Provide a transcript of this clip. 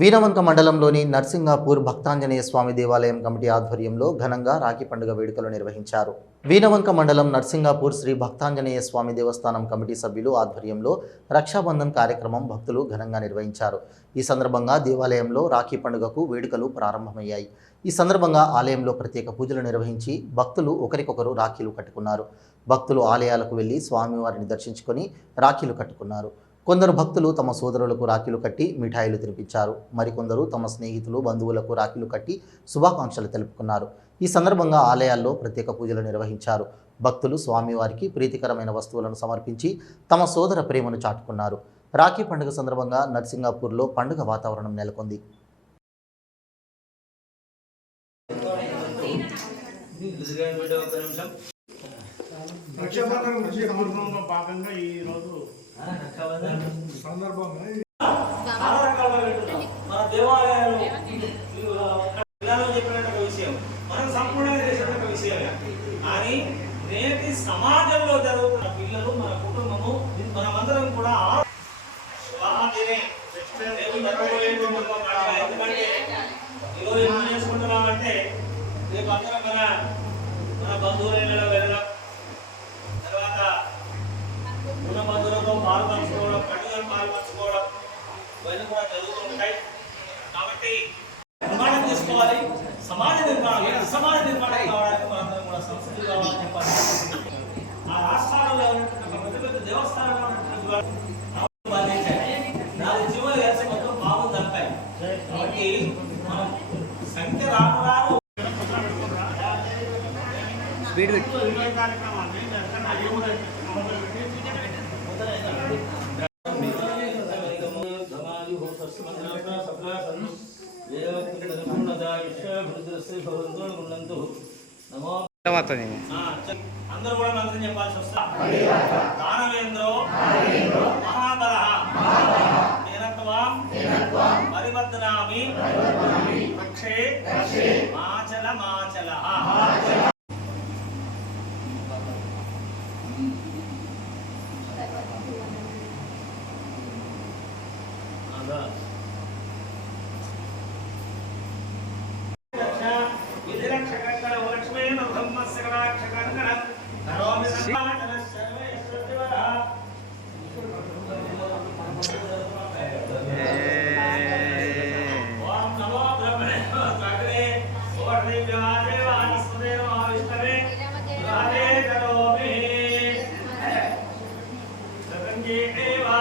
వీరవంక మండలంలోని నర్సింగాపూర్ భక్తాంజనేయ స్వామి దేవాలయం కమిటీ ఆధ్వర్యంలో ఘనంగా రాఖీ పండుగ వేడుకలు నిర్వహించారు. వీరవంక మండలం నర్సింగాపూర్ శ్రీ భక్తాంజనేయ స్వామి దేవస్థానం కమిటీ సభ్యులు ఆధ్వర్యంలో రక్షాబంధన్ కార్యక్రమం భక్తులు ఘనంగా నిర్వహించారు. ఈ సందర్భంగా దేవాలయంలో రాఖీ పండుగకు వేడుకలు ప్రారంభమయ్యాయి. ఈ సందర్భంగా ఆలయంలో ప్రత్యేక పూజలు నిర్వహించి భక్తులు ఒకరికొకరు రాఖీలు కట్టుకున్నారు. భక్తులు ఆలయాలకు వెళ్ళి స్వామివారిని దర్శించుకొని రాఖీలు కట్టుకున్నారు. కొందరు భక్తులు తమ సోదరులకు రాఖీలు కట్టి మిఠాయిలు తినిపించారు. మరికొందరు తమ స్నేహితులు బంధువులకు రాఖీలు కట్టి శుభాకాంక్షలు తెలుపుకున్నారు. ఈ సందర్భంగా ఆలయాల్లో ప్రత్యేక పూజలు నిర్వహించారు. భక్తులు స్వామివారికి ప్రీతికరమైన వస్తువులను సమర్పించి తమ సోదర ప్రేమను చాటుకున్నారు. రాఖీ పండుగ సందర్భంగా నర్సింగాపూర్లో పండుగ వాతావరణం నెలకొంది. భాగంగా చాలా రకాలుగా పెట్టున్నాం. మన దేవాలయాలు పిల్లలు చెప్పినట్టు విషయం మనం సంపూర్ణంగా చేసిన ఒక విషయమే కానీ నేటి సమాజంలో జరుగుతున్న పిల్లలు మన కుటుంబము మనమందరం కూడా ఆ- స్వామినే రేపు జరగబోయేటువంటి ఎందుకంటే ఈరోజు ఎందుకు చేసుకుంటున్నామంటే రేపు అందరం మన మన బంధువులు ఇళ్ళలో వెళ్ళడం నిర్మాణం చేసుకోవాలి సమాజ నిర్మాణం ఈ సమాజ నిర్మాణం కావడానికి మనందరం కూడా సంస్కృతి కావాలని చెప్పాలి ఆ రాష్ట్రాలలో ఉన్నటువంటి ఒక పెద్ద పెద్ద దేవస్థానంలో ఉన్నటువంటి వారు నాలుగు బాధ్యతలు. నాలుగు జీవులు కలిసి మొత్తం పాము దంపాయి కాబట్టి మనం సంఖ్య రాను రాను ఈ కార్యక్రమాన్ని అందరూ కూడా మంత్రం చెప్పాల్సి వస్తా. దానవేంద్రో మహాబల పరివర్తనామి. పక్షే మాచల. మాచల के देवा